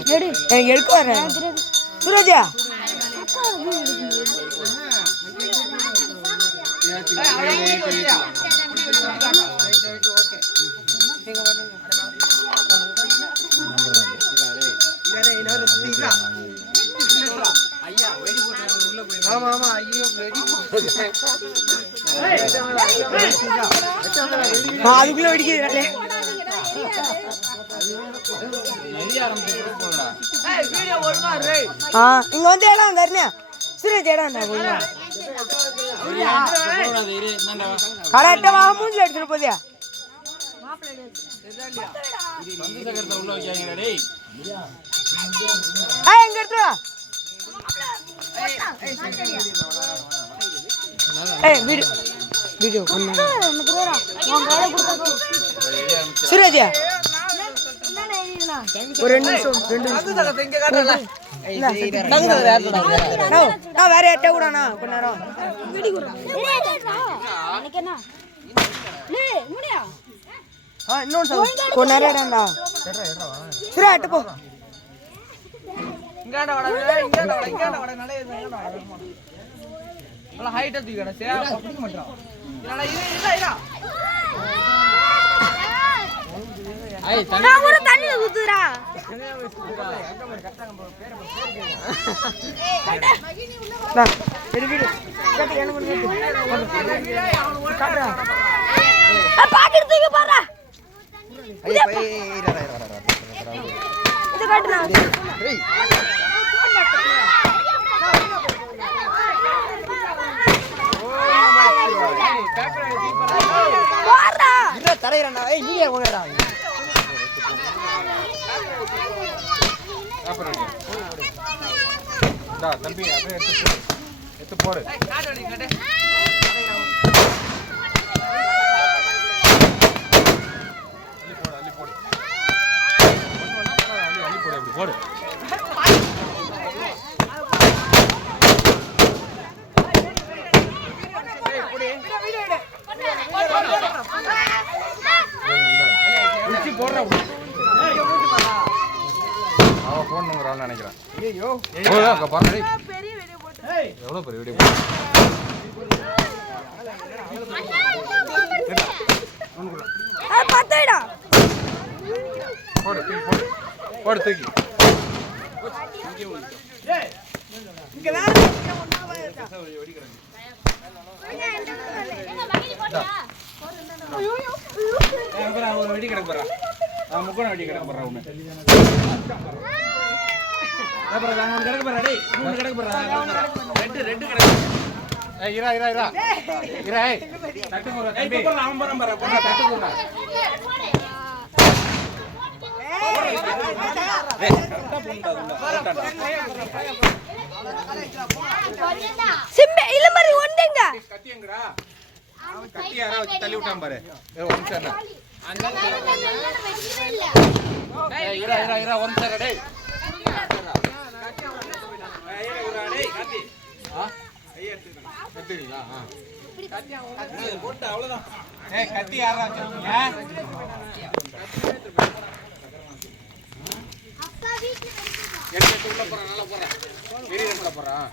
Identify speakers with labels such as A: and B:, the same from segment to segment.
A: எனக்கு எடுக்க வரேன் சுரோஜா
B: ஆமா ஆமா ஐயோ வெடி
A: ஆ, அதுக்குள்ள வெடிக்கிறாளே ஆ இங்க வந்து இடம் தருணா சுரேஷ் இடம் கரெக்டா வா மூஞ்சில எடுத்துட்டு போதியா ஆ இங்க ஏய் வீடியோ வீடியோ பண்ணு. ஒரு ரெண்டு நிமிஷம் ரெண்டு நிமிஷம். வேற யார்ட்ட கூடண்ணா கொஞ்ச நேரம். இன்னொன்று கொஞ்ச நேரம் இடம்டா சரி அட்டு போ.
B: இங்காண்ட வட இங்காண்ட வட இங்காண்ட வட வட நல்லா ஹைட்டா தூக்கிடா சே பிடிக்க மாட்டான் இல்லடா இது இல்ல இல்ல
A: டா, சரி வீடு. கேட்டு என்ன பண்ணு காட்டுறா இல்ல தரையிறா ஏய் நீங்க போங்கடா
C: தம்பி அப்படியே எடுத்து. எடுத்து போடு. போடு போடுறா அவ போன் நம்பர் ஆள் நினைக்கிறேன் ஐயோ அங்க பாருங்க டேய். எவ்வளவு பெரிய வீடியோ போடு போடு. போடு தூக்கி.
B: வெடி கிடக்கு போறா நான் முக்கோண வெட்டி கிடக்க போறேன் ஒன்று கிடக்க போறேன் டேய் போறேன் ரெண்டு ரெண்டு கிடக்கு.
C: இரா
D: இல்ல மாதிரி ஒண்டேங்க கத்தியங்கடா
C: கத்தி யாரா வச்சு தள்ளி விட்டான் பாரு. ஏய், ஒரு நிமிஷம் என்ன ஏய் இரா இரா டேய். போறான் போறான் போறான்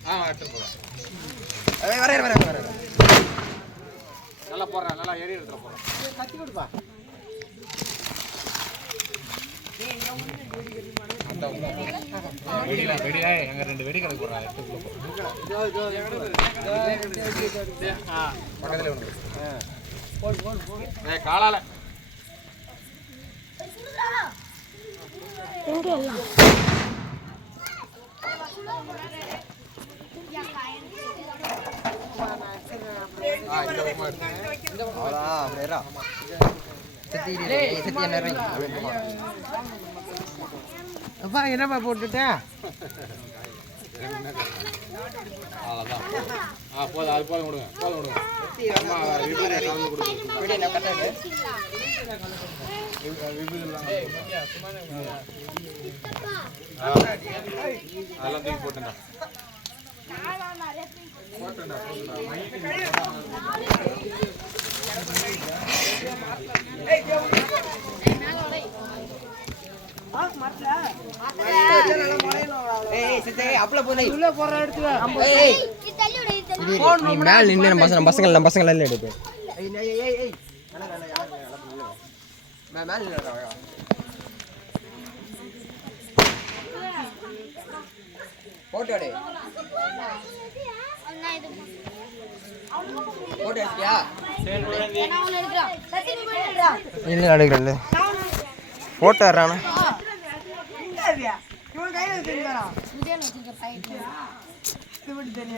C: ஆ எடுத்துட்டு போறேன்
B: வர வர வர வர
C: நல்லா போடுறான் நல்லா எரிய இடத்துல போறான் வெடியில வெடியில எங்க ரெண்டு வெடி பக்கத்துல ஒன்று ஏய் காலால இந்த
B: அப்பா என்னப்பா போட்டுட்டேன்
C: ஆ போதும் அது போதும் கொடுங்க போதும் கொடுங்க விபூதியை கலந்து கொடுங்க
A: நீ மேல நின்று நம்ம பசங்க நம்ம பசங்க எல்லாம்
E: எடுப்பேன் மேல நின்று போட்டோ எடு போட்டோ எடுத்தியா
A: இல்லை